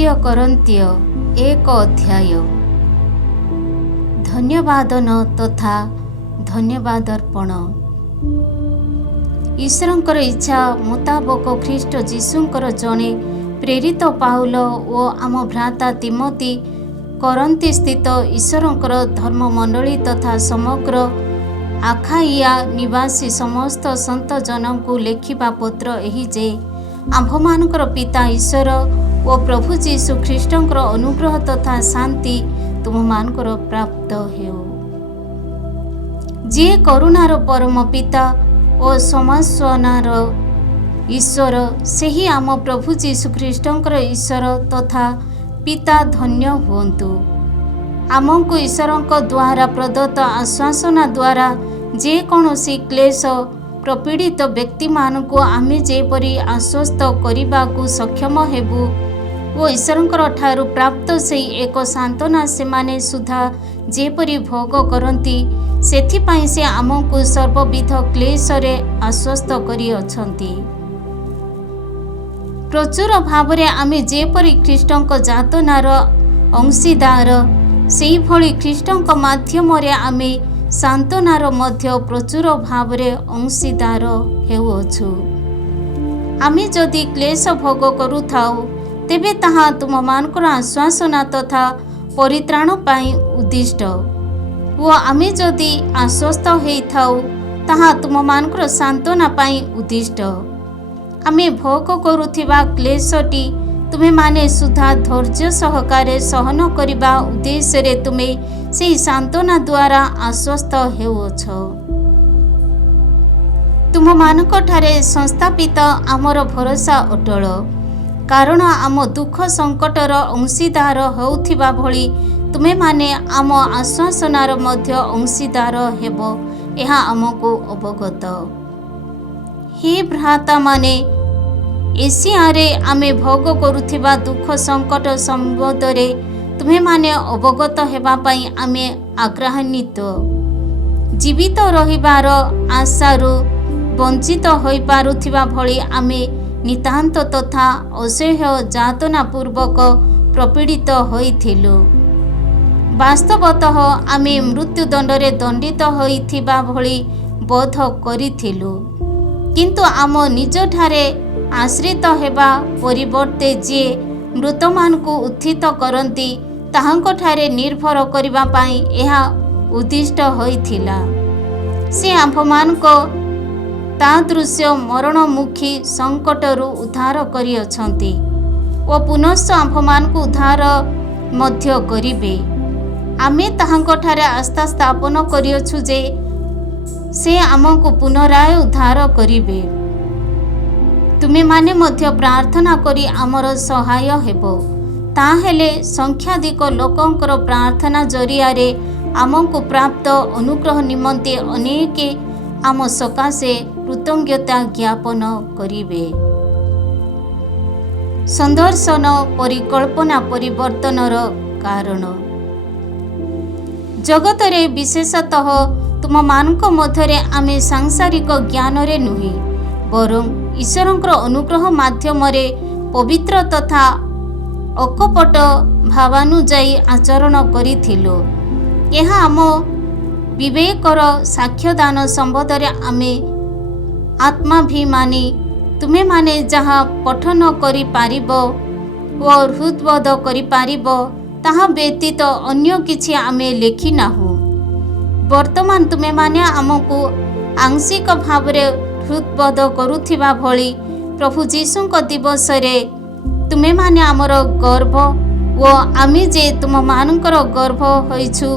द्वितीय करन्तीय 1 अध्याय। धन्यवादन तथा धन्यवाद अर्पण। ईश्वरंकर इच्छा मुताबक ख्रीष्ट जीशुंकर जणे प्रेरित पाउल ओ आम भ्राता तिमोती करन्ती स्थित ईश्वरंकर धर्म मंडली तथा समग्र आखाइया निवासी समस्त संत जनों को लेखिबा पत्र एही जे आम्भमानकर पिता ईश्वर ओ प्रभु जीशु ख्रीष्टंकर अनुग्रह तथा शांति तुममानकर प्राप्त हेउ। जे करुणार परम पिता ओ समास्वनार ईश्वर सेही आम प्रभु जीशु ख्रीष्टंकर ईश्वर तथा पिता धन्य हुअन्तु। आमको ईश्वरंक द्वारा प्रदत्त आश्वासना द्वारा जे कौनसी क्लेश प्रपीड़ित व्यक्ति मानक आमे जेपरी आश्वस्त करने को सक्षम हेबु ओ ईश्वरंकर ठारू प्राप्त सेई एक सांत्वना से माने सुधा जेपरी भोग करती सेथिपाई से आमको सर्वविध क्लेश रे आश्वस्त करी अछंती। प्रचुर भावरे आमे जेपरी ख्रीष्टंक जातनार अंशीदार सेही भली ख्रीष्टंक माध्यम रे आमे सांत्वनार मध्य प्रचुर भावरे अंशीदार हेउअछु। आमे जदि क्लेश भोग करुथाउ तेबे ताहा तुममानकर आश्वासना तथा परित्राण पाई उद्दिष्ट ओ आमे जदि आश्वस्त हेइथाउ ताहा तुममानकर सांत्वना पाई उद्दिष्ट। आमे भोग करुथिबा क्लेशटी तुमे माने सुधा धैर्य सहकारे सहन करिबा उद्देश्य रे तुमे से सांत्वना द्वारा आश्वस्त हेउछ। तुम मानक ठारे संस्थापित आमर भरोसा अटल कारण आम दुख संकटर अंशीदार होउथिबा भली तुमे माने आम आश्वासनार मध्य अंशीदार हेबो एहा आमको अवगत। हे भ्राता माने एशियारे आमे भोग करुथिबा दुख संकट संबंधरे तुमे माने अवगत हेबा पाई आमे आग्रहान्वित। जीवित रहिबार आशारू वंचित होई पारुथिबा भली आमे नितांत तथा असह्य जातना पूर्वक प्रपीड़ित होइथिलु। वास्तवतः आमे मृत्युदंडरे दंडित होइथिबा भली बोध करिथिलु किंतु आम निज ठारे आश्रित हेबा परिवर्ते जे मृतमान को उत्थित करती ताहांको ठारे निर्भर करिबा पाई एहा उद्दिष्ट होइथिला। से आम्भमान को तादृश्य मरणमुखी संकटरू उद्धार करि अछंती ओ पुनश्च आम्भमान को उद्धार मध्य करिबे। आमे ताहांको ठारे आस्था स्थापन करियछु जे से आमको पुनराय उद्धार करिबे। तुमे माने मध्य प्रार्थना करी आमर सहाय हेबो ताहेले संख्याधिक लोकंकर प्रार्थना जरिया रे आमको प्राप्त अनुग्रह निमंते अनेके आम सकाशे कृतज्ञता ज्ञापन करिबे। संदर्शन परिकल्पना परिवर्तनर कारण जगतरे विशेषतः तुम मानक मध्यरे आमे सांसारिक ज्ञान रे नुहि बरं ईश्वरंकर अनुग्रह माध्यम रे पवित्र तथा अकपट भावानुजाई आचरण करिथिलु। एहा आम विवेकर साक्ष्यदान संबंधरे आमे आत्माभिमानी तुमे माने जहाँ पठन करि पारिबो ओ हृदबोध करि पारिबो ताहा व्यतीत अन्य किछि आमे लेखि नाहु। वर्तमान तुमे माने आमको आंशिक भावरे हृदबोध करुथिबा भली प्रभु जीशुंक दिवस रे तुमे माने आमर गर्व ओ आमे जे तुम मानकर गर्व होइछु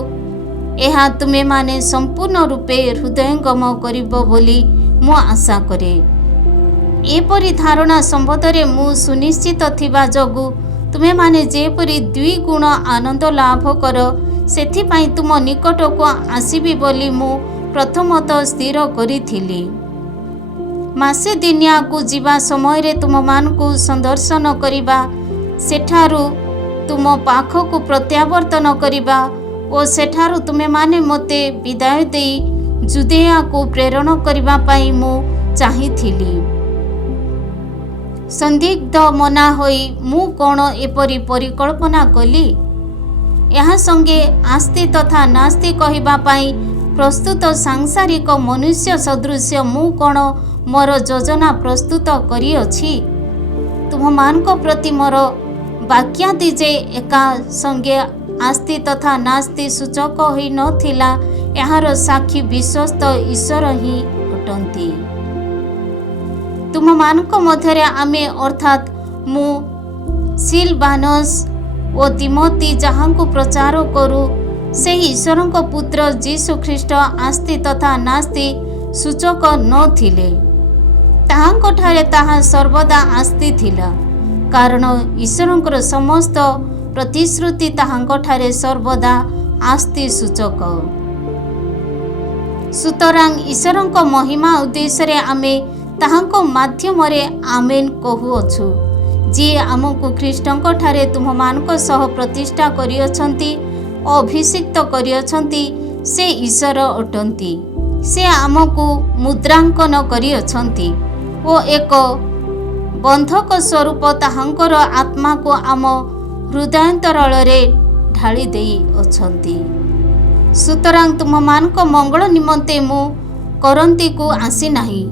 एहा तुमे माने संपूर्ण रूपे हृदयंगम करिबो बोली मु आशा करे। एपरि धारणा संबंधरे मु सुनिश्चित थिबा जगु तुमे माने जेपरि द्विगुण आनंद लाभ कर सेथिपाई तुम निकटको आसीबी बोली मु प्रथमतः स्थिर करिथिली। मासे दिनिया को जीवा समय रे तुम मान को संदर्शन करिबा सेठारु तुम पाख को प्रत्यावर्तन करिबा ओ सेठारु तुमे माने मते विदाय देई जुदेया को प्रेरण करिबा पाई मु चाहिथिली। ସନ୍ଦିଗ୍ଧ ମନା ହୋଇ ମୁଁ କ'ଣ ଏପରି ପରିକଳ୍ପନା କଲି? ଏହା ସଙ୍ଗେ ଆସ୍ତି ତଥା ନାସ୍ତି କହିବା ପାଇଁ ପ୍ରସ୍ତୁତ ସାଂସାରିକ ମନୁଷ୍ୟ ସଦୃଶ୍ୟ ମୁଁ କ'ଣ ମୋର ଯୋଜନା ପ୍ରସ୍ତୁତ କରିଅଛି? ତୁମମାନଙ୍କ ପ୍ରତି ମୋର ବାକ୍ୟାଦି ଯେ ଏକା ସଙ୍ଗେ ଆସ୍ତି ତଥା ନାସ୍ତି ସୂଚକ ହୋଇନଥିଲା, ଏହାର ସାକ୍ଷୀ ବିଶ୍ୱସ୍ତ ଈଶ୍ୱର ହିଁ ଅଟନ୍ତି। ତୁମମାନଙ୍କ ମଧ୍ୟରେ ଆମେ ଅର୍ଥାତ୍ ମୁଁ, ସିଲବାନସ୍ ଓ ତିମୋଥି ଯାହାଙ୍କୁ ପ୍ରଚାର କରୁ, ସେହି ଈଶ୍ୱରଙ୍କ ପୁତ୍ର ଯୀଶୁଖ୍ରୀଷ୍ଟ ଆସ୍ତି ତଥା ନାସ୍ତି ସୂଚକ ନଥିଲେ। ତାହାଙ୍କଠାରେ ତାହା ସର୍ବଦା ଆସ୍ତି ଥିଲା, କାରଣ ଈଶ୍ୱରଙ୍କର ସମସ୍ତ ପ୍ରତିଶ୍ରୁତି ତାହାଙ୍କଠାରେ ସର୍ବଦା ଆସ୍ତି ସୂଚକ। ସୁତରାଂ ଈଶ୍ୱରଙ୍କ ମହିମା ଉଦ୍ଦେଶ୍ୟରେ ଆମେ ତାହାଙ୍କ ମାଧ୍ୟମରେ ଆମେନ୍ କହୁଅଛୁ, ଯିଏ ଆମକୁ ଖ୍ରୀଷ୍ଟଙ୍କଠାରେ ତୁମମାନଙ୍କ ସହ ପ୍ରତିଷ୍ଠା କରିଅଛନ୍ତି ଓ ଅଭିଷିକ୍ତ କରିଅଛନ୍ତି, ସେ ଈଶ୍ୱର ଅଟନ୍ତି। ସେ ଆମକୁ ମୁଦ୍ରାଙ୍କନ କରିଅଛନ୍ତି ଓ ଏକ ବନ୍ଧକ ସ୍ୱରୂପ ତାହାଙ୍କର ଆତ୍ମାକୁ ଆମ ହୃଦୟାନ୍ତରଳରେ ଢାଳି ଦେଇଅଛନ୍ତି। ସୁତରାଂ ତୁମମାନଙ୍କ ମଙ୍ଗଳ ନିମନ୍ତେ ମୁଁ କରନ୍ତିକୁ ଆସିନାହିଁ,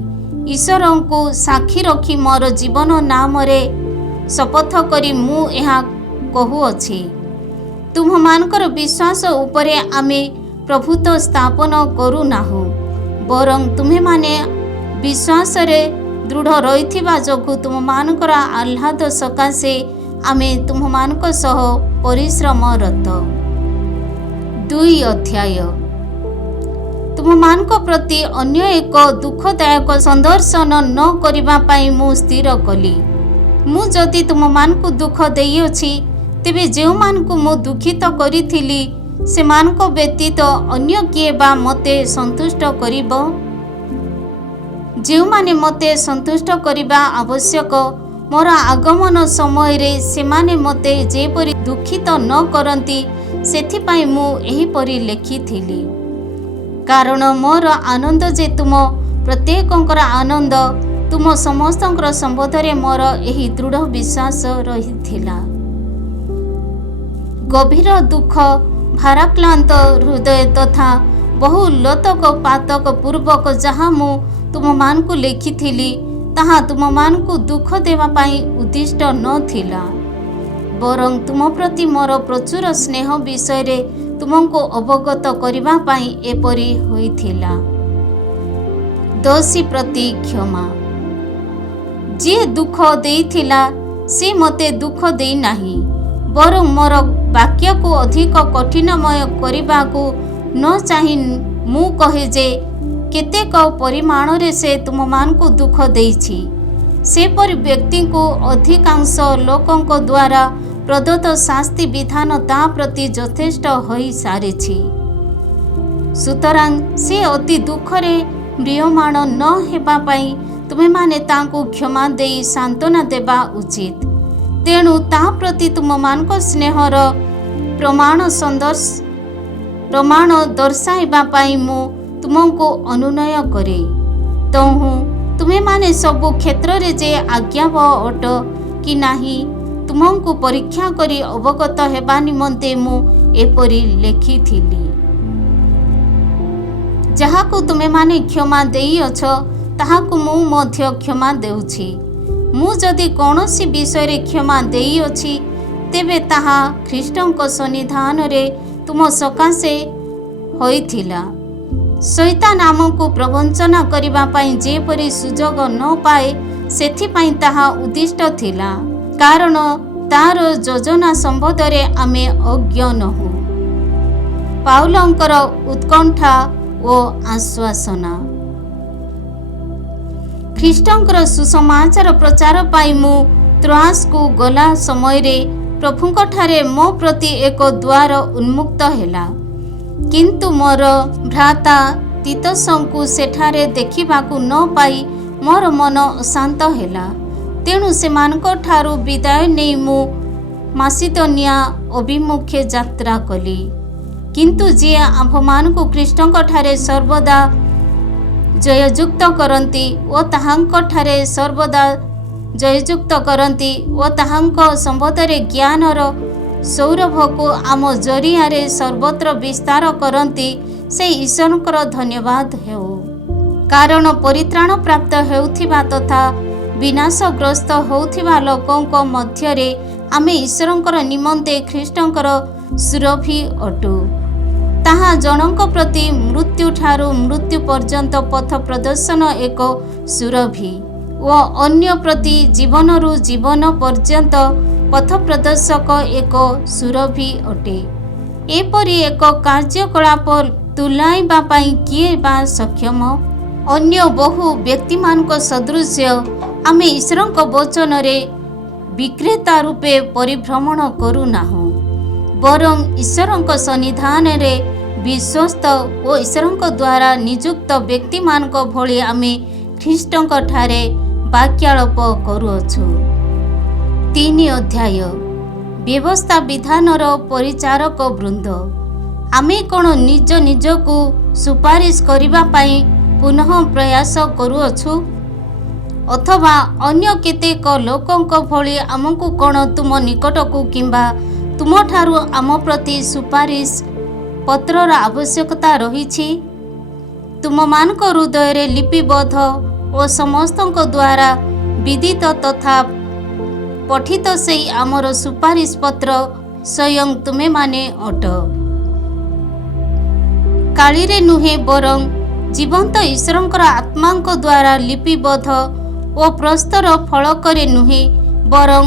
ଈଶ୍ୱରଙ୍କୁ ସାକ୍ଷୀ ରଖି ମୋର ଜୀବନ ନାମରେ ଶପଥ କରି ମୁଁ ଏହା କହୁଅଛି, ତୁମମାନଙ୍କର ବିଶ୍ୱାସ ଉପରେ ଆମେ ପ୍ରଭୁତ୍ୱ ସ୍ଥାପନ କରୁନାହୁଁ, ବରଂ ତୁମେମାନେ ବିଶ୍ୱାସରେ ଦୃଢ଼ ରହିଥିବା ଯୋଗୁଁ ତୁମମାନଙ୍କର ଆହ୍ଲାଦ ସକାଶେ ଆମେ ତୁମମାନଙ୍କ ସହ ପରିଶ୍ରମରତ। 2 ଅଧ୍ୟାୟ। ତୁମମାନଙ୍କ ପ୍ରତି ଅନ୍ୟ ଏକ ଦୁଃଖଦାୟକ ସନ୍ଦର୍ଶନ ନ କରିବା ପାଇଁ ମୁଁ ସ୍ଥିର କଲି। ମୁଁ ଯଦି ତୁମମାନଙ୍କୁ ଦୁଃଖ ଦେଇଅଛି, ତେବେ ଯେଉଁମାନଙ୍କୁ ମୁଁ ଦୁଃଖିତ କରିଥିଲି, ସେମାନଙ୍କ ବ୍ୟତୀତ ଅନ୍ୟ କିଏ ବା ମୋତେ ସନ୍ତୁଷ୍ଟ କରିବ? ଯେଉଁମାନେ ମୋତେ ସନ୍ତୁଷ୍ଟ କରିବା ଆବଶ୍ୟକ, ମୋର ଆଗମନ ସମୟରେ ସେମାନେ ମୋତେ ଯେପରି ଦୁଃଖିତ ନ କରନ୍ତି, ସେଥିପାଇଁ ମୁଁ ଏହିପରି ଲେଖିଥିଲି। କାରଣ ମୋର ଆନନ୍ଦ ଯେ ତୁମ ପ୍ରତ୍ୟେକଙ୍କର ଆନନ୍ଦ, ତୁମ ସମସ୍ତଙ୍କର ସମ୍ବନ୍ଧରେ ମୋର ଏହି ଦୃଢ଼ ବିଶ୍ୱାସ ରହିଥିଲା। ଗଭୀର ଦୁଃଖ, ଭାରାକ୍ରାନ୍ତ ହୃଦୟ ତଥା ବହୁ ଲୋତକପାତକ ପୂର୍ବକ ଯାହା ମୁଁ ତୁମମାନଙ୍କୁ ଲେଖିଥିଲି, ତାହା ତୁମମାନଙ୍କୁ ଦୁଃଖ ଦେବା ପାଇଁ ଉଦ୍ଦିଷ୍ଟ ନଥିଲା, ବରଂ ତୁମ ପ୍ରତି ମୋର ପ୍ରଚୁର ସ୍ନେହ ବିଷୟରେ ତୁମକୁ ଅବଗତ କରିବା ପାଇଁ ଏପରି ହୋଇଥିଲା। ଦୋଷୀ ପ୍ରତି କ୍ଷମା। ଯିଏ ଦୁଃଖ ଦେଇଥିଲା, ସେ ମୋତେ ଦୁଃଖ ଦେଇନାହିଁ, ବରଂ ମୋର ବାକ୍ୟକୁ ଅଧିକ କଠିନମୟ କରିବାକୁ ନ ଚାହିଁ ମୁଁ କହେ ଯେ, କେତେକ ପରିମାଣରେ ସେ ତୁମମାନଙ୍କୁ ଦୁଃଖ ଦେଇଛି। ସେପରି ବ୍ୟକ୍ତିଙ୍କୁ ଅଧିକାଂଶ ଲୋକଙ୍କ ଦ୍ୱାରା ପ୍ରଦତ୍ତ ଶାସ୍ତି ବିଧାନ ତା ପ୍ରତି ଯଥେଷ୍ଟ ହୋଇସାରିଛି। ସୁତରାଂ ସେ ଅତି ଦୁଃଖରେ ମ୍ରିୟମାଣ ନ ହେବା ପାଇଁ ତୁମେମାନେ ତାଙ୍କୁ କ୍ଷମା ଦେଇ ସାନ୍ତ୍ୱନା ଦେବା ଉଚିତ। ତେଣୁ ତା ପ୍ରତି ତୁମମାନଙ୍କ ସ୍ନେହର ପ୍ରମାଣ ଦର୍ଶାଇବା ପାଇଁ ମୁଁ ତୁମକୁ ଅନୁନୟ କରେ। ତହୁଁ ତୁମେମାନେ ସବୁ କ୍ଷେତ୍ରରେ ଯେ ଆଜ୍ଞାବହ ଅଟ କି ନାହିଁ, ତୁମକୁ ପରୀକ୍ଷା କରି ଅବଗତ ହେବା ନିମନ୍ତେ ମୁଁ ଏପରି ଲେଖିଥିଲି। ଯାହାକୁ ତୁମେମାନେ କ୍ଷମା ଦେଇଅଛ, ତାହାକୁ ମୁଁ ମଧ୍ୟ କ୍ଷମା ଦେଉଛି। ମୁଁ ଯଦି କୌଣସି ବିଷୟରେ କ୍ଷମା ଦେଇଅଛି, ତେବେ ତାହା ଖ୍ରୀଷ୍ଟଙ୍କ ସନ୍ନିଧାନରେ ତୁମ ସକାଶେ ହୋଇଥିଲା, ଶୈତାନ ଆମକୁ ପ୍ରବଞ୍ଚନା କରିବା ପାଇଁ ଯେପରି ସୁଯୋଗ ନ ପାଏ, ସେଥିପାଇଁ ତାହା ଉଦ୍ଦିଷ୍ଟ ଥିଲା, କାରଣ ତାର ଯୋଜନା ସମ୍ବନ୍ଧରେ ଆମେ ଅଜ୍ଞ ନୋହୁଁ। ପାଉଲଙ୍କର ଉତ୍କଣ୍ଠା ଓ ଆଶ୍ୱାସନା। ଖ୍ରୀଷ୍ଟଙ୍କର ସୁସମାଚାର ପ୍ରଚାର ପାଇଁ ମୁଁ ତ୍ରୋଆସକୁ ଗଲା ସମୟରେ ପ୍ରଭୁଙ୍କଠାରେ ମୋ ପ୍ରତି ଏକ ଦ୍ୱାର ଉନ୍ମୁକ୍ତ ହେଲା। କିନ୍ତୁ ମୋର ଭ୍ରାତା ତିତସଙ୍କୁ ସେଠାରେ ଦେଖିବାକୁ ନ ପାଇ ମୋର ମନ ଅଶାନ୍ତ ହେଲା। ତେଣୁ ସେମାନଙ୍କଠାରୁ ବିଦାୟ ନେଇ ମୁଁ ମାସିଦୋନିଆ ଅଭିମୁଖେ ଯାତ୍ରା କଲି। କିନ୍ତୁ ଯିଏ ଆମ୍ଭମାନଙ୍କୁ ଖ୍ରୀଷ୍ଟଙ୍କଠାରେ ସର୍ବଦା ଜୟଯୁକ୍ତ କରନ୍ତି ଓ ତାହାଙ୍କଠାରେ ସର୍ବଦା ଜୟଯୁକ୍ତ କରନ୍ତି ଓ ତାହାଙ୍କ ସମ୍ବନ୍ଧରେ ଜ୍ଞାନର ସୌରଭକୁ ଆମ ଜରିଆରେ ସର୍ବତ୍ର ବିସ୍ତାର କରନ୍ତି, ସେହି ଈଶ୍ୱରଙ୍କର ଧନ୍ୟବାଦ ହେଉ। କାରଣ ପରିତ୍ରାଣ ପ୍ରାପ୍ତ ହେଉଥିବା ତଥା ବିନାଶଗ୍ରସ୍ତ ହେଉଥିବା ଲୋକଙ୍କ ମଧ୍ୟରେ ଆମେ ଈଶ୍ୱରଙ୍କର ନିମନ୍ତେ ଖ୍ରୀଷ୍ଟଙ୍କର ସୁରଭି ଅଟୁ। ତାହା ଜଣଙ୍କ ପ୍ରତି ମୃତ୍ୟୁଠାରୁ ମୃତ୍ୟୁ ପର୍ଯ୍ୟନ୍ତ ପଥ ପ୍ରଦର୍ଶନ ଏକ ସୁରଭି ଓ ଅନ୍ୟ ପ୍ରତି ଜୀବନରୁ ଜୀବନ ପର୍ଯ୍ୟନ୍ତ ପଥ ପ୍ରଦର୍ଶକ ଏକ ସୁରଭି ଅଟେ। ଏପରି ଏକ କାର୍ଯ୍ୟକଳାପ ତୁଲାଇବା ପାଇଁ କିଏ ବା ସକ୍ଷମ? ଅନ୍ୟ ବହୁ ବ୍ୟକ୍ତିମାନଙ୍କ ସଦୃଶ୍ୟ ଆମେ ଈଶ୍ୱରଙ୍କ ବଚନରେ ବିକ୍ରେତା ରୂପେ ପରିଭ୍ରମଣ କରୁନାହୁଁ, ବରଂ ଈଶ୍ୱରଙ୍କ ସନ୍ନିଧାନରେ ବିଶ୍ୱସ୍ତ ଓ ଈଶ୍ୱରଙ୍କ ଦ୍ୱାରା ନିଯୁକ୍ତ ବ୍ୟକ୍ତିମାନଙ୍କ ଭଳି ଆମେ ଖ୍ରୀଷ୍ଟଙ୍କ ଠାରେ ବାକ୍ୟାଳାପ କରୁଅଛୁ। 3 ଅଧ୍ୟାୟ ବ୍ୟବସ୍ଥା ବିଧାନର ପରିଚାରକ ବୃନ୍ଦ। ଆମେ କ'ଣ ନିଜ ନିଜକୁ ସୁପାରିଶ କରିବା ପାଇଁ ପୁନଃ ପ୍ରୟାସ କରୁଅଛୁ? ଅଥବା ଅନ୍ୟ କେତେକ ଲୋକଙ୍କ ଭଳି ଆମକୁ କ'ଣ ତୁମ ନିକଟକୁ କିମ୍ବା ତୁମଠାରୁ ଆମ ପ୍ରତି ସୁପାରିଶ ପତ୍ରର ଆବଶ୍ୟକତା ରହିଛି? ତୁମମାନଙ୍କ ହୃଦୟରେ ଲିପିବଦ୍ଧ ଓ ସମସ୍ତଙ୍କ ଦ୍ୱାରା ବିଦିତ ତଥା ପଠିତ ସେହି ଆମର ସୁପାରିଶ ପତ୍ର ସ୍ୱୟଂ ତୁମେମାନେ ଅଟ। କାଳିରେ ନୁହେଁ, ବରଂ ଜୀବନ୍ତ ଈଶ୍ୱରଙ୍କର ଆତ୍ମାଙ୍କ ଦ୍ୱାରା ଲିପିବଦ୍ଧ ଓ ପ୍ରସ୍ତର ଫଳକରେ ନୁହେଁ, ବରଂ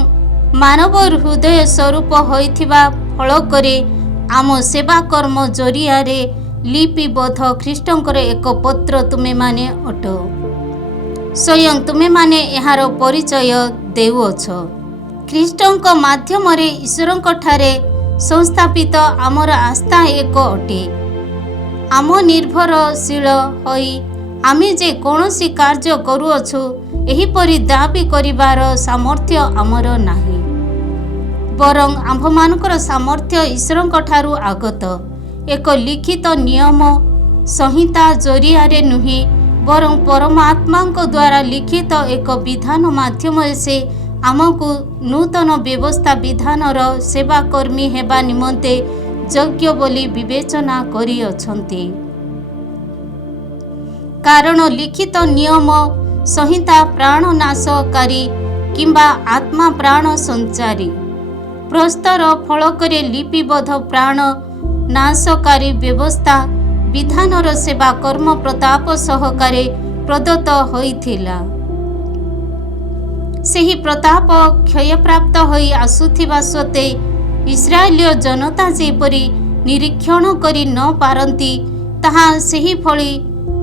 ମାନବ ହୃଦୟ ସ୍ୱରୂପ ହୋଇଥିବା ଫଳକରେ ଆମ ସେବା କର୍ମ ଜରିଆରେ ଲିପିବଦ୍ଧ ଖ୍ରୀଷ୍ଟଙ୍କର ଏକ ପତ୍ର ତୁମେମାନେ ଅଟ। ସ୍ୱୟଂ ତୁମେମାନେ ଏହାର ପରିଚୟ ଦେଉଅଛ। ଖ୍ରୀଷ୍ଟଙ୍କ ମାଧ୍ୟମରେ ଈଶ୍ୱରଙ୍କଠାରେ ସଂସ୍ଥାପିତ ଆମର ଆସ୍ଥା ଏକ ଅଟେ। ଆମ ନିର୍ଭରଶୀଳ ହୋଇ ଆମେ ଯେ କୌଣସି କାର୍ଯ୍ୟ କରୁଅଛୁ, ଏହିପରି ଦାବି କରିବାର ସାମର୍ଥ୍ୟ ଆମର ନାହିଁ, ବରଂ ଆମ୍ଭମାନଙ୍କର ସାମର୍ଥ୍ୟ ଈଶ୍ୱରଙ୍କଠାରୁ ଆଗତ ଏକ ଲିଖିତ ନିୟମ ସଂହିତା ଜରିଆରେ ନୁହେଁ, ବରଂ ପରମାତ୍ମାଙ୍କ ଦ୍ୱାରା ଲିଖିତ ଏକ ବିଧାନ ମାଧ୍ୟମରେ ସେ ଆମକୁ ନୂତନ ବ୍ୟବସ୍ଥା ବିଧାନର ସେବାକର୍ମୀ ହେବା ନିମନ୍ତେ ଯୋଗ୍ୟ ବୋଲି ବିବେଚନା କରିଅଛନ୍ତି। କାରଣ ଲିଖିତ ନିୟମ ସଂହିତା ପ୍ରାଣ ନାଶକାରୀ କିମ୍ବା ଆତ୍ମା ପ୍ରାଣ ସଞ୍ଚାରୀ। ପ୍ରସ୍ତର ଫଳକରେ ଲିପିବଦ୍ଧ ପ୍ରାଣ ନାଶକାରୀ ବ୍ୟବସ୍ଥା ବିଧାନର ସେବା କର୍ମ ପ୍ରତାପ ସହକାରେ ପ୍ରଦତ୍ତ ହୋଇଥିଲା। ସେହି ପ୍ରତାପ କ୍ଷୟପ୍ରାପ୍ତ ହୋଇ ଆସୁଥିବା ସତ୍ତ୍ୱେ ଇସ୍ରାଏଲୀୟ ଜନତା ଯେପରି ନିରୀକ୍ଷଣ କରି ନ ପାରନ୍ତି, ତାହା ସେହିଭଳି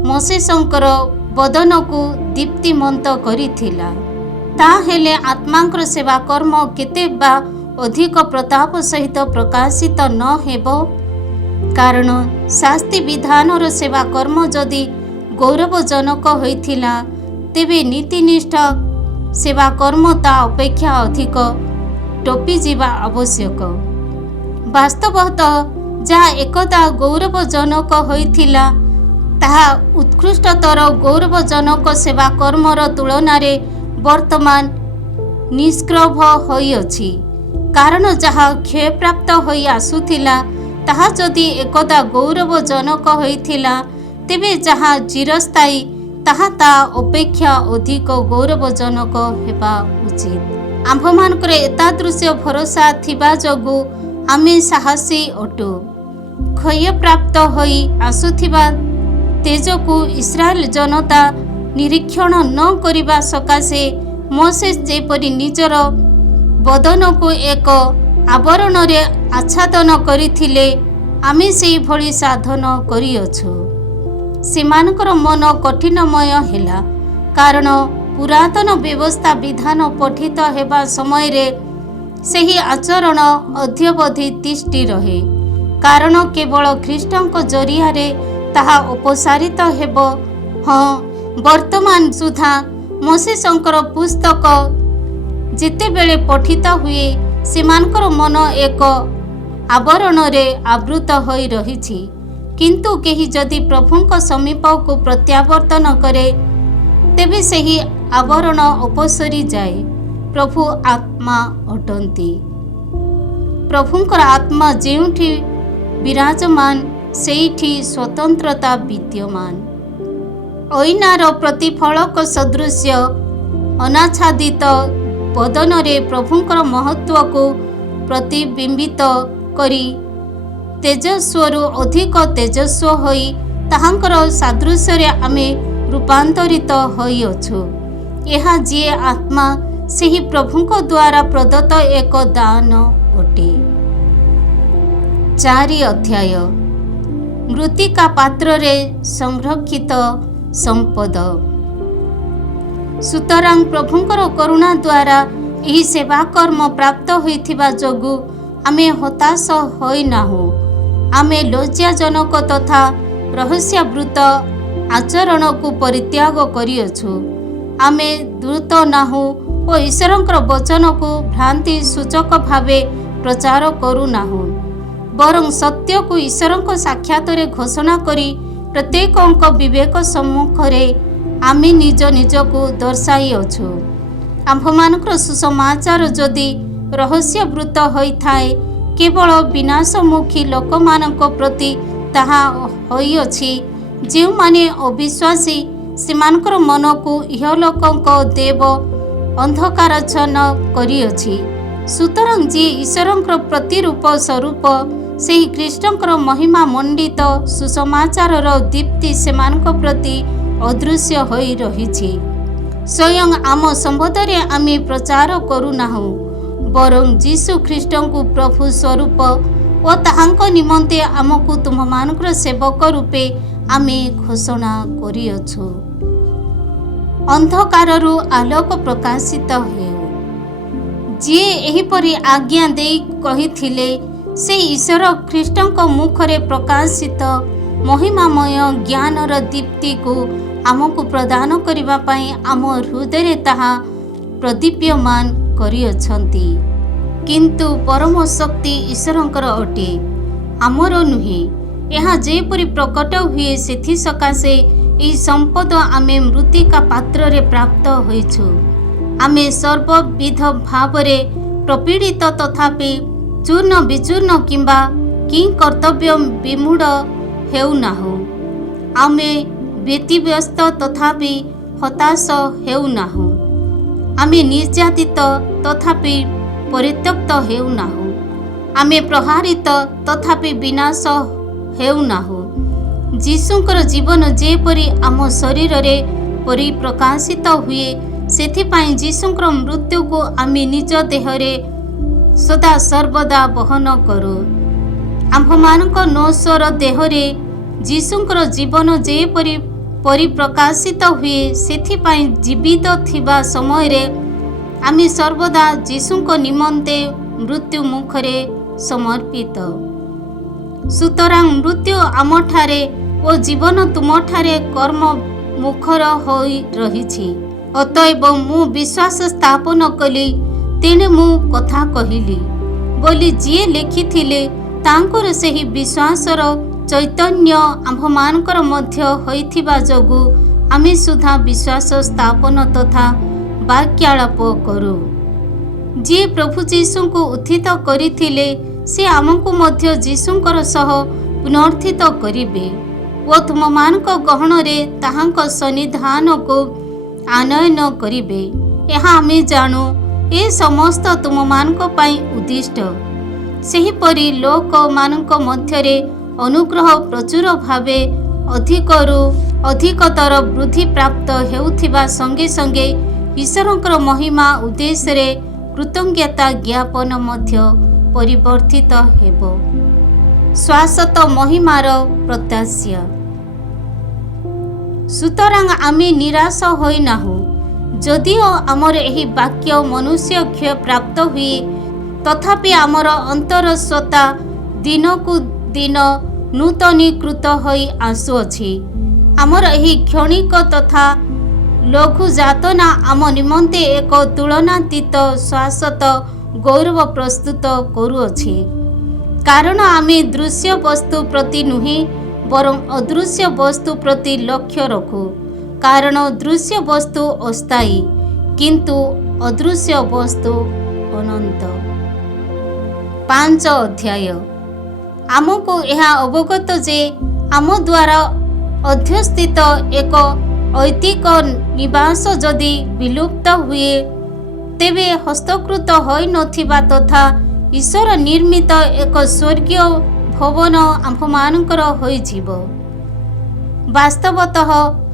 ମୋଶେସଙ୍କର ବଦନକୁ ଦୀପ୍ତିମନ୍ତ କରିଥିଲା। ତାହେଲେ ଆତ୍ମାଙ୍କର ସେବା କର୍ମ କେତେ ବା ଅଧିକ ପ୍ରତାପ ସହିତ ପ୍ରକାଶିତ ନ ହେବ? କାରଣ ଶାସ୍ତି ବିଧାନର ସେବା କର୍ମ ଯଦି ଗୌରବଜନକ ହୋଇଥିଲା, ତେବେ ନୀତିନିଷ୍ଠ ସେବା କର୍ମ ତା ଅପେକ୍ଷା ଅଧିକ ଟପିଯିବା ଆବଶ୍ୟକ। ବାସ୍ତବତଃ ଯାହା ଏକଦା ଗୌରବଜନକ ହୋଇଥିଲା, ତାହା ଉତ୍କୃଷ୍ଟତର ଗୌରବଜନକ ସେବା କର୍ମର ତୁଳନାରେ ବର୍ତ୍ତମାନ ନିଷ୍ପ୍ରଭ ହୋଇଅଛି। କାରଣ ଯାହା କ୍ଷୟପ୍ରାପ୍ତ ହୋଇ ଆସୁଥିଲା, ତାହା ଯଦି ଏକଦା ଗୌରବଜନକ ହୋଇଥିଲା, ତେବେ ଯାହା ଚିରସ୍ଥାୟୀ ତାହା ତା ଅପେକ୍ଷା ଅଧିକ ଗୌରବଜନକ ହେବା ଉଚିତ। ଆମ୍ଭମାନଙ୍କର ଏତାଦୃଶ ଭରସା ଥିବା ଯୋଗୁଁ ଆମେ ସାହସୀ ଅଟୁ। କ୍ଷୟପ୍ରାପ୍ତ ହୋଇ ଆସୁଥିବା ତେଜକୁ ଇସ୍ରାଏଲ ଜନତା ନିରୀକ୍ଷଣ ନ କରିବା ସକାଶେ ମୋଶେସ୍ ଯେପରି ନିଜର ବଦନକୁ ଏକ ଆବରଣରେ ଆଚ୍ଛାଦନ କରିଥିଲେ, ଆମେ ସେହିଭଳି ସାଧନ କରିଅଛୁ। ସେମାନଙ୍କର ମନ କଠିନମୟ ହେଲା, କାରଣ ପୁରାତନ ବ୍ୟବସ୍ଥା ବିଧାନ ପଠିତ ହେବା ସମୟରେ ସେହି ଆଚରଣ ଅଦ୍ୟାବଧି ତିଷ୍ଠି ରହେ। କାରଣ କେବଳ ଖ୍ରୀଷ୍ଟଙ୍କ ଜରିଆରେ ତାହା ଅପସାରିତ ହେବ। ହଁ, ବର୍ତ୍ତମାନ ସୁଦ୍ଧା ମୋଶେସଙ୍କର ପୁସ୍ତକ ଯେତେବେଳେ ପଠିତ ହୁଏ, ସେମାନଙ୍କର ମନ ଏକ ଆବରଣରେ ଆବୃତ ହୋଇ ରହିଛି। କିନ୍ତୁ କେହି ଯଦି ପ୍ରଭୁଙ୍କ ସମୀପକୁ ପ୍ରତ୍ୟାବର୍ତ୍ତନ କରେ, ତେବେ ସେହି ଆବରଣ ଅପସରି ଯାଏ। प्रभु आत्मा अटंती। प्रभुंकर आत्मा जेउठी विराजमान सेठी स्वतंत्रता विद्यमान। ऐनार प्रतिफलक सदृश्य अनाच्छादित बदन रे प्रभुंकर महत्व को प्रतिबिंबित करी तेजस्वरु अधिक तेजस्व होई ताहांकर सादृश्य रे आमे रूपांतरित होई अछु। यह जे आत्मा सेही प्रभुंक द्वारा प्रदत्त एक दान अटे। 4 अध्याय मृत्तिका पात्र रे संरक्षित संपद। सुतरां प्रभुंकर करुणा द्वारा यही सेवा कर्म प्राप्त होइथिबा जोगु आमे हताश होई नाहु। आमे लज्जाजनक तथा रहस्यावृत आचरण को परित्याग करिअछु। आमे द्रुत नाहु और ईश्वरंकर वचन को भ्रांति सूचक भावे प्रचार करू नाहु, बरं सत्य को ईश्वरंक साक्षात रे घोषणा करी प्रत्येक विवेक सम्मुखरे आमे निज निज को दर्शाई अछु। आम्भमानकर सुसमाचार जदि रहस्यवृत होइथाए केवल विनाशमुखी लोकमानक प्रति ताहा होइअछि। ଯେଉଁମାନେ ଅବିଶ୍ୱାସୀ ସେମାନଙ୍କର ମନକୁ ଇହଲୋକଙ୍କ ଦେବ ଅନ୍ଧକାରାଚ୍ଛନ୍ନ କରିଅଛି। ସୁତରାଂ ଯିଏ ଈଶ୍ୱରଙ୍କର ପ୍ରତିରୂପ ସ୍ୱରୂପ ସେହି ଖ୍ରୀଷ୍ଟଙ୍କର ମହିମା ମଣ୍ଡିତ ସୁସମାଚାରର ଦୀପ୍ତି ସେମାନଙ୍କ ପ୍ରତି ଅଦୃଶ୍ୟ ହୋଇ ରହିଛି। ସ୍ୱୟଂ ଆମ ସମ୍ବନ୍ଧରେ ଆମେ ପ୍ରଚାର କରୁନାହୁଁ, ବରଂ ଯୀଶୁ ଖ୍ରୀଷ୍ଟଙ୍କୁ ପ୍ରଭୁ ସ୍ୱରୂପ ଓ ତାହାଙ୍କ ନିମନ୍ତେ ଆମକୁ ତୁମମାନଙ୍କର ସେବକ ରୂପେ ଆମେ ଘୋଷଣା କରିଅଛୁ। ଅନ୍ଧକାରରୁ ଆଲୋକ ପ୍ରକାଶିତ ହେଉ। ଯିଏ ଏହିପରି ଆଜ୍ଞା ଦେଇ କହିଥିଲେ ସେ ଈଶ୍ୱର ଖ୍ରୀଷ୍ଟଙ୍କ ମୁଖରେ ପ୍ରକାଶିତ ମହିମାମୟ ଜ୍ଞାନର ଦୀପ୍ତିକୁ ଆମକୁ ପ୍ରଦାନ କରିବା ପାଇଁ ଆମ ହୃଦୟରେ ତାହା ପ୍ରଦୀପ୍ୟମାନ କରିଅଛନ୍ତି। କିନ୍ତୁ ପରମ ଶକ୍ତି ଈଶ୍ୱରଙ୍କର ଅଟେ, ଆମର ନୁହେଁ। ଏହା ଯେପରି ପ୍ରକଟ ହୁଏ ସେଥିସକାଶେ ଏହି ସମ୍ପଦ ଆମେ ମୃତ୍ତିକା ପାତ୍ରରେ ପ୍ରାପ୍ତ ହୋଇଛୁ। ଆମେ ସର୍ବବିଧ ଭାବରେ ପ୍ରପୀଡ଼ିତ ତଥାପି ଚୂର୍ଣ୍ଣ ବିଚୂର୍ଣ୍ଣ କିମ୍ବା କି କର୍ତ୍ତବ୍ୟ ବିମୂଢ଼ ହେଉନାହୁଁ। ଆମେ ବ୍ୟତିବ୍ୟସ୍ତ ତଥାପି ହତାଶ ହେଉନାହୁଁ। ଆମେ ନିର୍ଯାତିତ ତଥାପି ପରିତ୍ୟକ୍ତ ହେଉନାହୁଁ। ଆମେ ପ୍ରହାରିତ ତଥାପି ବିନାଶ ହେଉନାହୁଁ। ଯୀଶୁଙ୍କର ଜୀବନ ଯେପରି ଆମ ଶରୀରରେ ପରିପ୍ରକାଶିତ ହୁଏ, ସେଥିପାଇଁ ଯୀଶୁଙ୍କର ମୃତ୍ୟୁକୁ ଆମେ ନିଜ ଦେହରେ ସଦା ସର୍ବଦା ବହନ କରୁ। ଆମ୍ଭମାନଙ୍କ ନଶ୍ୱର ଦେହରେ ଯୀଶୁଙ୍କର ଜୀବନ ଯେପରି ପରିପ୍ରକାଶିତ ହୁଏ, ସେଥିପାଇଁ ଜୀବିତ ଥିବା ସମୟରେ ଆମେ ସର୍ବଦା ଯୀଶୁଙ୍କ ନିମନ୍ତେ ମୃତ୍ୟୁ ମୁଖରେ ସମର୍ପିତ। ସୁତରାଂ ମୃତ୍ୟୁ ଆମଠାରେ ଓ ଜୀବନ ତୁମଠାରେ କର୍ମ ମୁଖର ହୋଇ ରହିଛି। ଅତଏବ ମୁଁ ବିଶ୍ୱାସ ସ୍ଥାପନ କଲି, ତେଣେ ମୁଁ କଥା କହିଲି ବୋଲି ଯିଏ ଲେଖିଥିଲେ ତାଙ୍କର ସେହି ବିଶ୍ୱାସର ଚୈତନ୍ୟ ଆମ୍ଭମାନଙ୍କର ମଧ୍ୟ ହୋଇଥିବା ଯୋଗୁଁ ଆମେ ସୁଦ୍ଧା ବିଶ୍ୱାସ ସ୍ଥାପନ ତଥା ବାକ୍ୟାଳାପ କରୁ। ଯିଏ ପ୍ରଭୁ ଯୀଶୁଙ୍କୁ ଉତ୍ଥିତ କରିଥିଲେ ସେ ଆମକୁ ମଧ୍ୟ ଯୀଶୁଙ୍କର ସହ ପୁନରୁତ୍ଥିତ କରିବେ ଓ ତୁମମାନଙ୍କ ଗହଣରେ ତାହାଙ୍କ ସନ୍ନିଧାନକୁ ଆନୟନ କରିବେ। ଏହା ଆମେ ଜାଣୁ, ଏ ସମସ୍ତ ତୁମମାନଙ୍କ ପାଇଁ ଉଦ୍ଦିଷ୍ଟ। ସେହିପରି ଲୋକମାନଙ୍କ ମଧ୍ୟରେ ଅନୁଗ୍ରହ ପ୍ରଚୁର ଭାବେ ଅଧିକରୁ ଅଧିକତର ବୃଦ୍ଧି ପ୍ରାପ୍ତ ହେଉଥିବା ସଙ୍ଗେ ସଙ୍ଗେ ଈଶ୍ୱରଙ୍କର ମହିମା ଉଦ୍ଦେଶ୍ୟରେ କୃତଜ୍ଞତା ଜ୍ଞାପନ ମଧ୍ୟ ପରିବର୍ତ୍ତିତ ହେବ। ଶାଶ୍ୱତ ମହିମାର ପ୍ରତ୍ୟାଶା। ସୁତରାଂ ଆମେ ନିରାଶ ହୋଇନାହୁଁ। ଯଦିଓ ଆମର ଏହି ବାକ୍ୟ ମନୁଷ୍ୟ କ୍ଷୟ ପ୍ରାପ୍ତ ହୁଏ, ତଥାପି ଆମର ଅନ୍ତରସତ୍ତା ଦିନକୁ ଦିନ ନୂତନୀକୃତ ହୋଇ ଆସୁଅଛି। ଆମର ଏହି କ୍ଷଣିକ ତଥା ଲଘୁ ଯାତନା ଆମ ନିମନ୍ତେ ଏକ ତୁଳନାତୀତ ଶାଶ୍ୱତ ଗୌରବ ପ୍ରସ୍ତୁତ କରୁଅଛି। କାରଣ ଆମେ ଦୃଶ୍ୟ ବସ୍ତୁ ପ୍ରତି ନୁହେଁ, ବରଂ ଅଦୃଶ୍ୟ ବସ୍ତୁ ପ୍ରତି ଲକ୍ଷ୍ୟ ରଖୁ। କାରଣ ଦୃଶ୍ୟ ବସ୍ତୁ ଅସ୍ଥାୟୀ, କିନ୍ତୁ ଅଦୃଶ୍ୟ ବସ୍ତୁ ଅନନ୍ତ। 5 ଅଧ୍ୟାୟ ଆମକୁ ଏହା ଅବଗତ ଯେ ଆମ ଦ୍ୱାରା ଅଧ୍ୟସ୍ଥିତ ଏକ ଐତିକ ନିବାସ ଯଦି ବିଲୁପ୍ତ ହୁଏ, ତେବେ ହସ୍ତକୃତ ହୋଇନଥିବା ତଥା ଈଶ୍ୱର ନିର୍ମିତ ଏକ ସ୍ୱର୍ଗୀୟ ଭବନ ଆମ୍ଭମାନଙ୍କର ହୋଇଯିବ। ବାସ୍ତବତଃ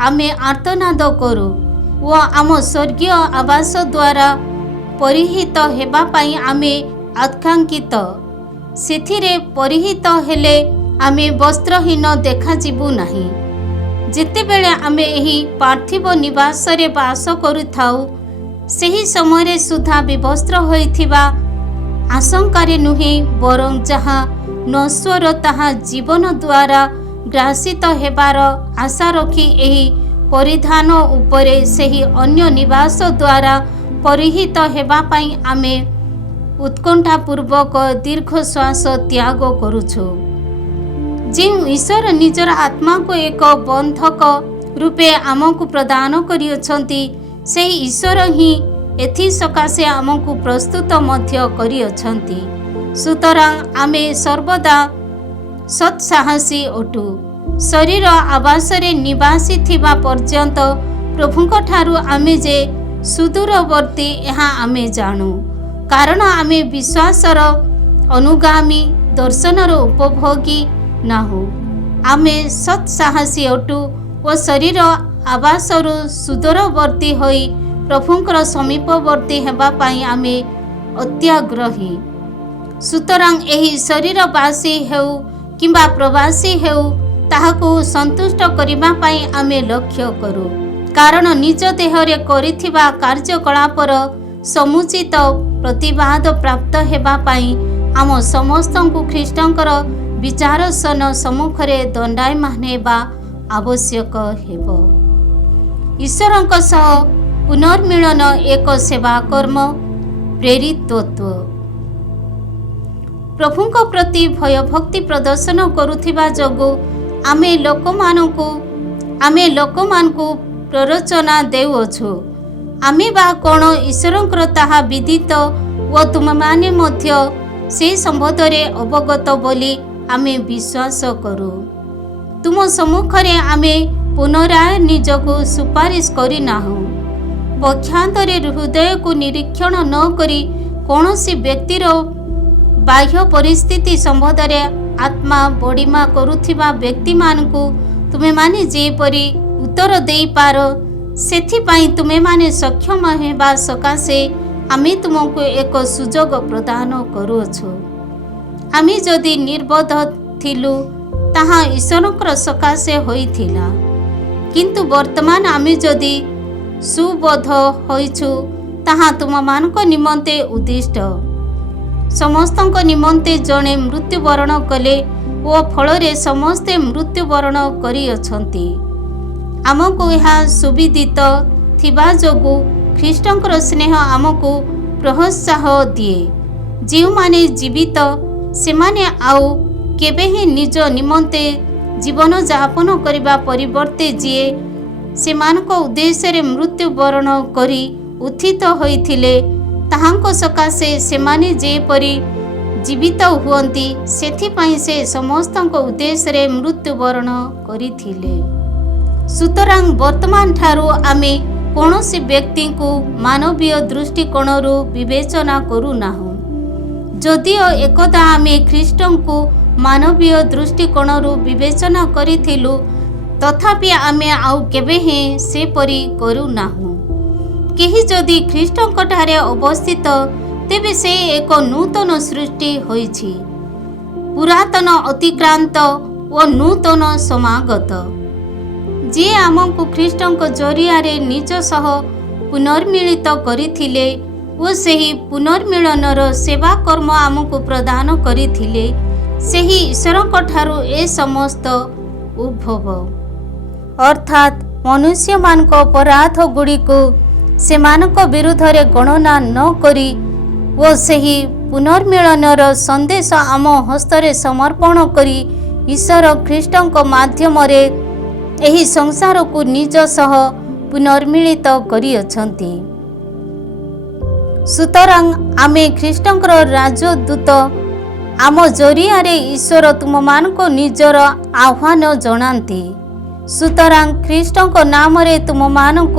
ଆମେ ଆର୍ତ୍ତନାଦ କରୁ ଓ ଆମ ସ୍ୱର୍ଗୀୟ ଆବାସ ଦ୍ୱାରା ପରିହିତ ହେବା ପାଇଁ ଆମେ ଆକାଙ୍କ୍ଷିତ। ସେଥିରେ ପରିହିତ ହେଲେ ଆମେ ବସ୍ତ୍ରହୀନ ଦେଖାଯିବୁ ନାହିଁ। ଯେତେବେଳେ ଆମେ ଏହି ପାର୍ଥିବ ନିବାସରେ ବାସ କରୁଥାଉ, ସେହି ସମୟରେ ସୁଦ୍ଧା ବିବସ୍ତ୍ର ହୋଇଥିବା ଆଶଙ୍କାରେ ନୁହେଁ, ବରଂ ଯାହା ନଶ୍ୱର ତାହା ଜୀବନ ଦ୍ୱାରା ଗ୍ରାସିତ ହେବାର ଆଶା ରଖି ଏହି ପରିଧାନ ଉପରେ ସେହି ଅନ୍ୟ ନିବାସ ଦ୍ୱାରା ପରିହିତ ହେବା ପାଇଁ ଆମେ ଉତ୍କଣ୍ଠାପୂର୍ବକ ଦୀର୍ଘଶ୍ୱାସ ତ୍ୟାଗ କରୁଛୁ। ଯେଉଁ ଈଶ୍ୱର ନିଜର ଆତ୍ମାକୁ ଏକ ବନ୍ଧକ ରୂପେ ଆମକୁ ପ୍ରଦାନ କରିଅଛନ୍ତି, ସେହି ଈଶ୍ୱର ହିଁ ଏଥିସକାଶେ ଆମକୁ ପ୍ରସ୍ତୁତ ମଧ୍ୟ କରିଅଛନ୍ତି। ସୁତରାଂ ଆମେ ସର୍ବଦା ସତ୍ସାହସୀ ଅଟୁ। ଶରୀର ଆବାସରେ ନିବାସୀ ଥିବା ପର୍ଯ୍ୟନ୍ତ ପ୍ରଭୁଙ୍କଠାରୁ ଆମେ ଯେ ସୁଦୂରବର୍ତ୍ତୀ ଏହା ଆମେ ଜାଣୁ, କାରଣ ଆମେ ବିଶ୍ୱାସର ଅନୁଗାମୀ, ଦର୍ଶନର ଉପଭୋଗୀ ନାହୁଁ। ଆମେ ସତ୍ସାହସୀ ଅଟୁ ଓ ଶରୀର ଆବାସରୁ ସୁଦୂରବର୍ତ୍ତୀ ହୋଇ ପ୍ରଭୁଙ୍କର ସମୀପବର୍ତ୍ତୀ ହେବା ପାଇଁ ଆମେ ଅତ୍ୟାଗ୍ରହୀ। ସୁତରାଂ ଏହି ଶରୀରବାସୀ ହେଉ କିମ୍ବା ପ୍ରବାସୀ ହେଉ, ତାହାକୁ ସନ୍ତୁଷ୍ଟ କରିବା ପାଇଁ ଆମେ ଲକ୍ଷ୍ୟ କରୁ, କାରଣ ନିଜ ଦେହରେ କରିଥିବା କାର୍ଯ୍ୟକଳାପର ସମୁଚିତ ପ୍ରତିବାଦ ପ୍ରାପ୍ତ ହେବା ପାଇଁ ଆମ ସମସ୍ତଙ୍କୁ ଖ୍ରୀଷ୍ଟଙ୍କର ବିଚାରସନ ସମ୍ମୁଖରେ ଦଣ୍ଡାୟମାନ ହେବା ଆବଶ୍ୟକ ହେବ। ଈଶ୍ୱରଙ୍କ ସହ ପୁନର୍ମିଳନ ଏକ ସେବାକର୍ମ, ପ୍ରେରିତତ୍ୱ। ପ୍ରଭୁଙ୍କ ପ୍ରତି ଭୟଭକ୍ତି ପ୍ରଦର୍ଶନ କରୁଥିବା ଯୋଗୁଁ ଆମେ ଲୋକମାନଙ୍କୁ ପ୍ରରୋଚନା ଦେଉଅଛୁ। ଆମେ ବା କ'ଣ ଈଶ୍ୱରଙ୍କର ତାହା ବିଦିତ ଓ ତୁମେମାନେ ମଧ୍ୟ ସେ ସମ୍ବନ୍ଧରେ ଅବଗତ ବୋଲି ଆମେ ବିଶ୍ୱାସ କରୁ। ତୁମ ସମ୍ମୁଖରେ ଆମେ ପୁନରାୟ ନିଜକୁ ସୁପାରିଶ କରିନାହୁଁ। ପକ୍ଷାନ୍ତରେ ହୃଦୟକୁ ନିରୀକ୍ଷଣ ନ କରି କୌଣସି ବ୍ୟକ୍ତିର ବାହ୍ୟ ପରିସ୍ଥିତି ସମ୍ବନ୍ଧରେ ଆତ୍ମା ବଡ଼ିମା କରୁଥିବା ବ୍ୟକ୍ତିମାନଙ୍କୁ ତୁମେମାନେ ଯେପରି ଉତ୍ତର ଦେଇପାର, ସେଥିପାଇଁ ତୁମେମାନେ ସକ୍ଷମ ହେବା ସକାଶେ ଆମେ ତୁମକୁ ଏକ ସୁଯୋଗ ପ୍ରଦାନ କରୁଅଛୁ। ଆମେ ଯଦି ନିର୍ବୋଧ ଥିଲୁ, ତାହା ଈଶ୍ୱରଙ୍କର ସକାଶେ ହୋଇଥିଲା, କିନ୍ତୁ ବର୍ତ୍ତମାନ ଆମେ ଯଦି ସୁବୋଧ ହୋଇଛୁ, ତାହା ତୁମମାନଙ୍କ ନିମନ୍ତେ ଉଦ୍ଦିଷ୍ଟ। ସମସ୍ତଙ୍କ ନିମନ୍ତେ ଜଣେ ମୃତ୍ୟୁବରଣ କଲେ ଓ ଫଳରେ ସମସ୍ତେ ମୃତ୍ୟୁବରଣ କରିଅଛନ୍ତି। ଆମକୁ ଏହା ସୁବିଦିତ ଥିବା ଯୋଗୁଁ ଖ୍ରୀଷ୍ଟଙ୍କର ସ୍ନେହ ଆମକୁ ପ୍ରୋତ୍ସାହ ଦିଏ। ଯେଉଁମାନେ ଜୀବିତ, ସେମାନେ ଆଉ କେବେ ହିଁ ନିଜ ନିମନ୍ତେ ଜୀବନଯାପନ କରିବା ପରିବର୍ତ୍ତେ ଯିଏ ସେମାନଙ୍କ ଉଦ୍ଦେଶ୍ୟରେ ମୃତ୍ୟୁବରଣ କରି ଉତ୍ଥିତ ହୋଇଥିଲେ, ତାହାଙ୍କ ସକାଶେ ସେମାନେ ଯେପରି ଜୀବିତ ହୁଅନ୍ତି, ସେଥିପାଇଁ ସେ ସମସ୍ତଙ୍କ ଉଦ୍ଦେଶ୍ୟରେ ମୃତ୍ୟୁବରଣ କରିଥିଲେ। ସୁତରାଂ ବର୍ତ୍ତମାନ ଠାରୁ ଆମେ କୌଣସି ବ୍ୟକ୍ତିଙ୍କୁ ମାନବୀୟ ଦୃଷ୍ଟିକୋଣରୁ ବିବେଚନା କରୁନାହୁଁ। ଯଦିଓ ଏକଦା ଆମେ ଖ୍ରୀଷ୍ଟଙ୍କୁ ମାନବୀୟ ଦୃଷ୍ଟିକୋଣରୁ ବିବେଚନା କରିଥିଲୁ, ତଥାପି ଆମେ ଆଉ କେବେ ହିଁ ସେପରି କରୁନାହୁଁ। କେହି ଯଦି ଖ୍ରୀଷ୍ଟଙ୍କଠାରେ ଅବସ୍ଥିତ, ତେବେ ସେ ଏକ ନୂତନ ସୃଷ୍ଟି ହୋଇଛି। ପୁରାତନ ଅତିକ୍ରାନ୍ତ ଓ ନୂତନ ସମାଗତ। ଯିଏ ଆମକୁ ଖ୍ରୀଷ୍ଟଙ୍କ ଜରିଆରେ ନିଜ ସହ ପୁନର୍ମିଳିତ କରିଥିଲେ ଓ ସେହି ପୁନର୍ମିଳନର ସେବା କର୍ମ ଆମକୁ ପ୍ରଦାନ କରିଥିଲେ, ସେହି ଈଶ୍ୱରଙ୍କଠାରୁ ଏ ସମସ୍ତ ଉଦ୍ଭବ, ଅର୍ଥାତ୍ ମନୁଷ୍ୟମାନଙ୍କ ଅପରାଧ ଗୁଡ଼ିକୁ ସେମାନଙ୍କ ବିରୁଦ୍ଧରେ ଗଣନା ନ କରି ଓ ସେହି ପୁନର୍ମିଳନର ସନ୍ଦେଶ ଆମ ହସ୍ତରେ ସମର୍ପଣ କରି ଈଶ୍ୱର ଖ୍ରୀଷ୍ଟଙ୍କ ମାଧ୍ୟମରେ ଏହି ସଂସାରକୁ ନିଜ ସହ ପୁନର୍ମିଳିତ କରିଅଛନ୍ତି। सुतरां आमे ख्रीष्टंकर राजदूत आम जरिया ईश्वर तुम मानक निजर आह्वान जनाती। सुतरां ख्रीष्टंक नाम तुम मानक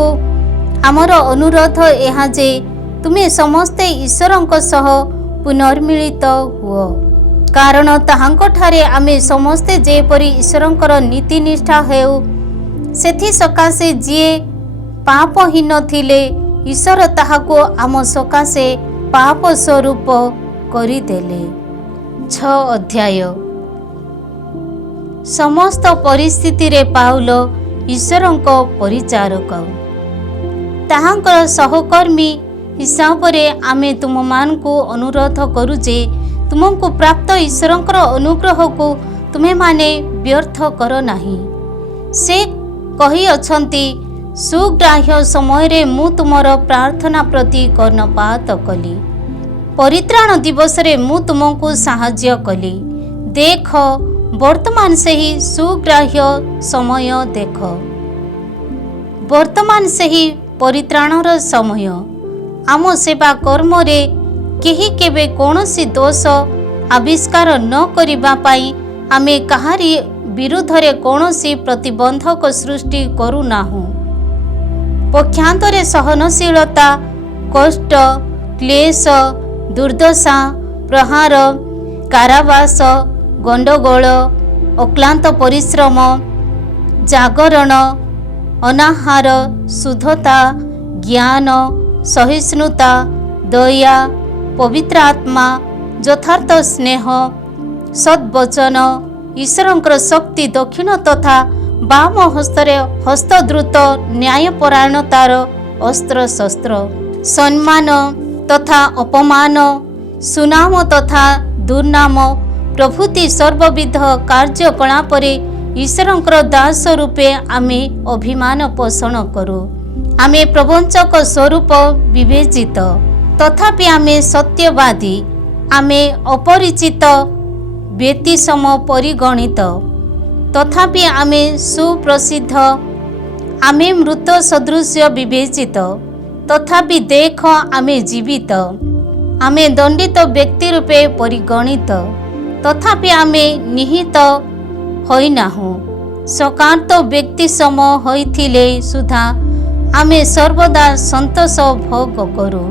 आमर अनुरोध यह जे तुम्हें समस्ते ईश्वरंक सह पुनर्मिलित हुओ, कारण ताहांठारे आमे समस्ते जेपरी ईश्वरंकर नीतिनिष्ठा हेउ सेथि सकाशे जी पापहीन थिले ईश्वर ताहाको आम सकाशे पाप स्वरूप करिदेले। 6 अध्याय। समस्त परिस्थिति रे पाउल ईश्वरंक परिचारक ताहांकर सहकर्मी हिसाब रे आमे तुम मानकु अनुरोध करू जे तुमको प्राप्त ईश्वरंकर अनुग्रह को तुम्हें माने व्यर्थ कर नाही। से कही अछंती सुग्राह्य समय रे मु तुमर प्रार्थना प्रति कर्णपात कली, परित्राण दिवस रे मु तुमको साहाय्य कली। देख वर्तमान से ही सुग्राह्य समय देख, वर्तमान से ही परित्राणर समय। आम सेवा कर्म रे केही केबे कौनसी दोष आविष्कार न करिबा पाई आमे कहारी विरुद्ध रे कौनसी प्रतिबंधक सृष्टि करू नाहु। पक्षांतरे सहनशीलता, कष्ट, क्लेश, दुर्दशा, प्रहार, कारावास, गंडगोल, अक्लांत परिश्रम, जागरण, अनाहार, शुद्धता, ज्ञान, सहिष्णुता, दया, पवित्र आत्मा, यथार्थ स्नेह, सद्वचन, ईश्वरंकर शक्ति दक्षिण तथा बाम हस्तरे हस्तद्रुत न्यायपरायणतार अस्त्र शस्त्र, सम्मान तथा अपमान, सुनाम तथा दुर्नाम प्रभृति सर्वविध कार्यकलापरे ईश्वरंकर दास रूपे आमे अभिमान पोषण करू। आमे प्रवंचक स्वरूप विवेचित, तथापि आमे सत्यवादी, आमे अपरिचित व्यक्तिसम परिगणित, तथापि आमे सुप्रसिद्ध, आमे मृत सदृश्य विवेचित, तथापि देख आमे जीवित, आमे दंडित व्यक्ति रूपे परिगणित, तथापि आमे निहित होइनाहु। सकार्त व्यक्ति सम होइथिले सुधा आमे सर्वदा संतोष भोग करू।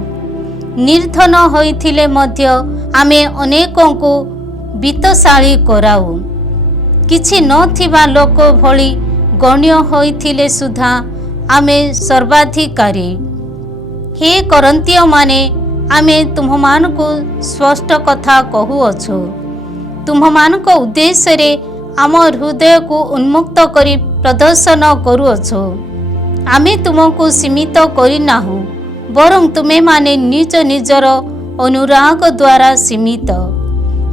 निर्धन होइथिले मध्य आमे अनेकों वित्तशाली कराऊ। किछि नथिबा लोक भली गण्य होइथिले सुधा आमे सर्वाधिकारी। हे करंतिय माने आमे तुम्हमानकु स्पष्ट कथा कहुअछु। तुम्हमानक उद्देश्य रे आम हृदय को उन्मुक्त करी प्रदर्शन करुअछु। आमे तुमको सीमित करिनाहु, बरं तुमे माने निज निजर अनुराग द्वारा सीमित।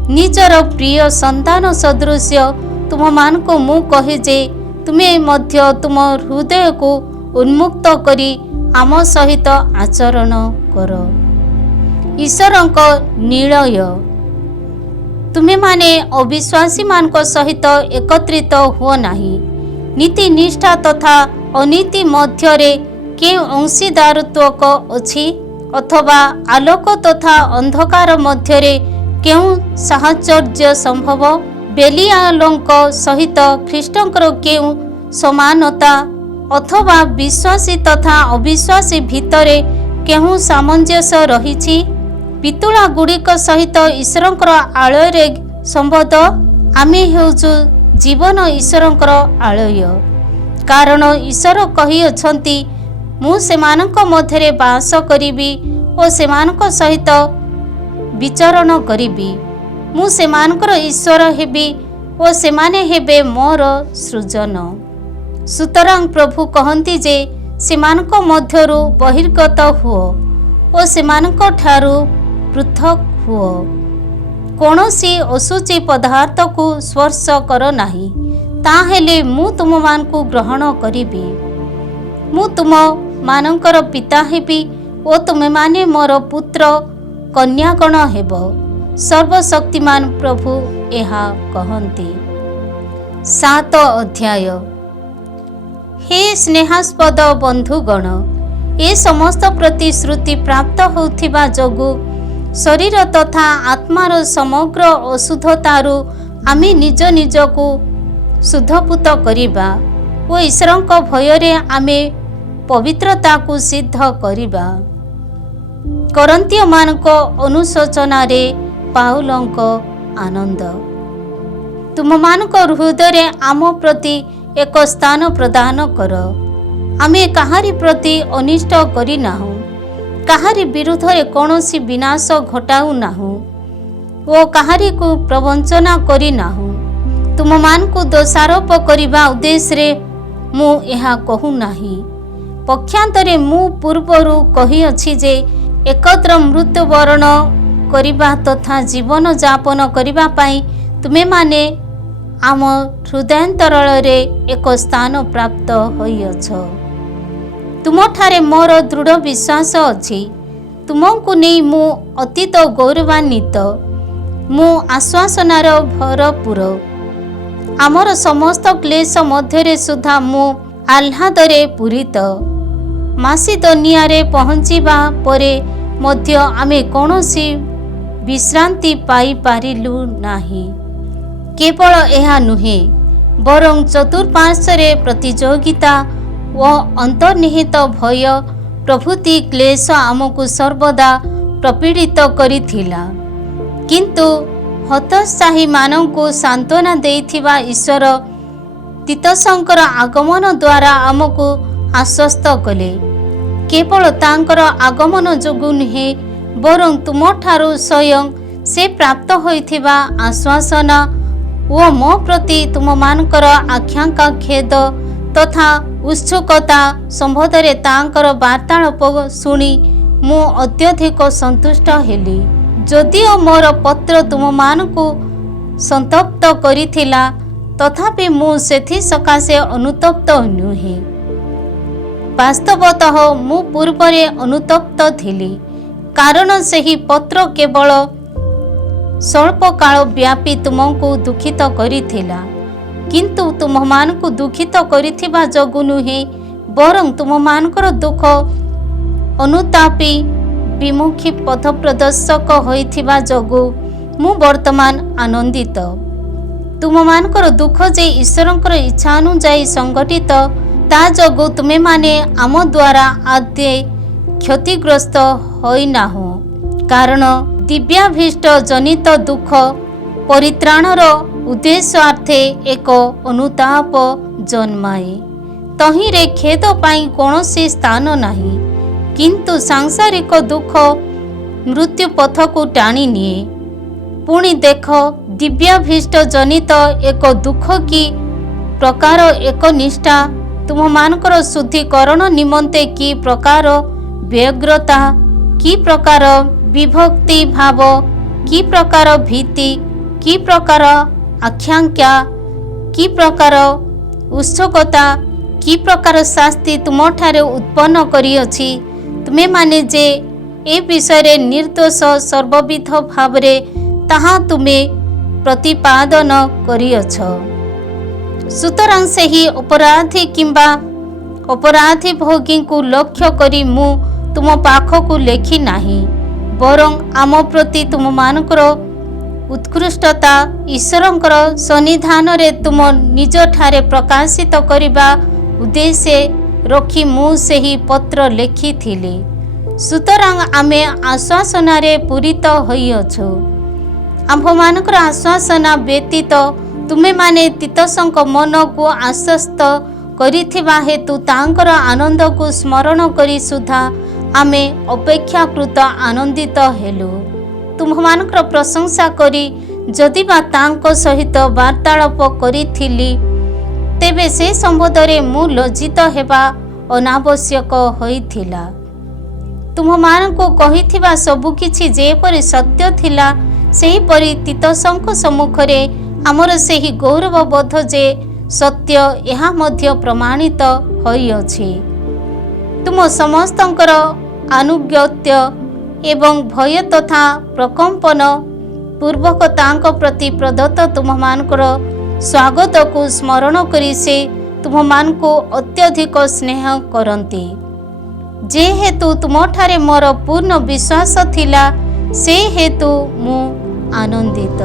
निजर प्रिय संतान सदृश्य तुममानको मु कहे जे तुमे मध्य तुम हृदय को उन्मुक्त करी आम सहित आचरण कर। ईश्वरंक निलय तुमे माने अविश्वासी मानक सहित एकत्रित हुओ नाही। नीति निष्ठा तथा अनीति मध्यरे के अंशीदारत्वक अछि, अथवा आलोक तथा अंधकार मध्यरे केउ साहचर्य संभव? बेलियालोंक सहित ख्रीष्टंकर केउ समानता, अथवा विश्वासी तथा अविश्वासी भितरे केउ सामंजस्य रहिछि? पितुला गुड़िक सहित ईश्वरंकर आलय संबंध आमे हेउछु जीवन ईश्वरंकर आलय। कारण ईश्वर कही अछंती मु सेमानक मध्यरे वास करिबी ओ सेमानक सहित विचरण करिबी। मु सेमानकर ईश्वर हेबी ओ सेमाने हेबे मोर सृजन। सुतरां प्रभु कहंती जे सेमानक मध्यरु बहिर्गत हुओ ओ सेमानक ठारू पृथक हुओ। कौनसी अशुचि पदार्थ को स्पर्श कर नाही, ताहेले मु तुम मानकु ग्रहण करिबी। मु तुम मानकर पिता हेबी ओ तुमे माने मोर पुत्र कन्यागण हेब। सर्वशक्तिमान प्रभु एहा कहंती। 7 अध्याय। हे स्नेहास्पद बंधुगण, ए समस्त प्रतिश्रुति प्राप्त होथिबा जोगु शरीर तथा आत्मार समग्र अशुद्धतारु आमे निज निजकु शुद्धपुत करिबा ओ ईश्वरଙ୍କ भୟରେ आमे पवित्रता को सिद्ध करिबा। करन्तीय मानक अनुशोचनारे पाउलଙ୍କ आनंद। तुम मानक हृदय आम प्रति एक स्थान प्रदान कर। आमे काहारी प्रति अनिष्ट करी नाहु, काहारी विरुद्ध कौनसी विनाश घटाऊ नाहु ओ काहारी को प्रवंचना करी नाहु। तुम मान को दोषारोप करने उद्देश्य रे मु एहा कहू नाही। पक्षांतरे मु पूर्वरु कही अछि जे एकत्र मृत्युवरण करिबा तथा जीवन यापन करिबा पाई तुमे माने आम हृदयांतरल रे एक स्थान प्राप्त होइअछ। तुमठारे मोर दृढ़ विश्वास अछि। तुमको नहीं मु अतीत गौरवान्वित, मु आश्वासनार भरपूर। आमर समस्त क्लेश मध्यरे सुधा मु आह्लादरे पूरित। मासिदोनिया रे पहुँचीबा परे मध्य आमे कौनसी विश्रांति पाई पारिलु नाही। केवल एहा नुहे बरं चतुर्पार्श्वरे प्रतियोगिता व अंतर्निहित भय प्रभृति क्लेश आमको सर्वदा प्रपीड़ित करिथिला। किंतु हतोत्साही मानवको सांत्वना देइथिबा ईश्वर तीतसंकर आगमन द्वारा आमको आश्वस्त कले। केवल तांकर आगमन जोगु नुहे बरं तुमठारु स्वयं से प्राप्त होइथिबा आश्वासना ओ मो प्रति तुम मानकर आख्यांका खेद तथा उत्सुकता संबंधरे तांकर वार्तालाप शुणी मु अत्यधिक संतुष्ट हेली। जदिओ मोर पत्र तुम मानकु संतप्त करिथिला तथापि मु सेथि सकाशे अनुतप्त नुहे। वास्तवतः मु पूर्वरे अनुतप्त थिली, कारण सेही पत्र केवल स्वल्प काल व्यापी तुमको दुखित करिथिला। किंतु तुम मानकु दुखित करिथिबा जोगु नुहे बरं तुम मानकर दुख अनुतापी विमुखी पथ प्रदर्शक होइथिबा जोगु मु वर्तमान आनंदित। तुम मानकर दुख जे ईश्वरंकर इच्छा अनुଯାयी संगठित ता जोगु तुमे माने आम द्वारा आदे क्षतिग्रस्त होई नाहो। कारण दिव्याभीष्ट जनित दुख परित्राणर उद्देश्यार्थे एक अनुताप जन्माए। तहिरे खेद पाई कौनसी स्थान नाही, किंतु सांसारिक दुख मृत्यु पथ को टाणी निए। पुणी देख दिव्याभीष्ट जनित एक दुख की प्रकार एक निष्ठा तुम मानकर शुद्धिकरण निमंते की प्रकार व्यग्रता, की प्रकार विभक्ति भाव, की प्रकार भीति, की प्रकार आख्यांका, की प्रकार उत्सुकता, की प्रकार शास्ति तुमठारे उत्पन्न करिअछि। तुमे माने जे ए विषय निर्दोष सर्वविध भावरे ताहा तुमे प्रतिपादन करिअछ। सुतरां सेही अपराधी किंबा अपराधी भोगी को लक्ष्य करी मु तुम पाखकु लेखी नाही, बरं आम प्रति तुम मानकर उत्कृष्टता ईश्वरंकर सन्निधान रे तुम निज ठारे प्रकाशित करिबा उद्देश्य रखी मु सेही पत्र लेखी थिली। सुतरां आमे आश्वासना रे पूरित होइअछु। आम्भ मानकर आश्वासना व्यतीत तुमे माने तीतसंक मन को आश्वस्त करिथिबा हेतु तांकर आनंद को स्मरण करी सुधा आमे अपेक्षाकृत आनंदित हेलु। तुम्हानकर प्रशंसा करी जदिबा तांको सहित वार्तालाप करिथिली तेबे से संबंधरे मु लज्जित हेबा अनावश्यक होइथिला। तुम्हानको कहिथिबा सबु किछि जेपरि सत्य थिला सेहीपरि तीतसंक सम्मुखरे आमर सेही गौरवबोध जे सत्य यहाँ मध्य प्रमाणित होइअछि। तुम समस्तंकर अनुज्ञत्य एवं भय तथा प्रकंपन पूर्वक तांको प्रति प्रदत्त तुम्हानकर स्वागत को स्मरण करी से तुम्हानको अत्यधिक स्नेह करती। जेहेतु तुमठारे मोर पूर्ण विश्वास थिला से हेतु मु आनंदित।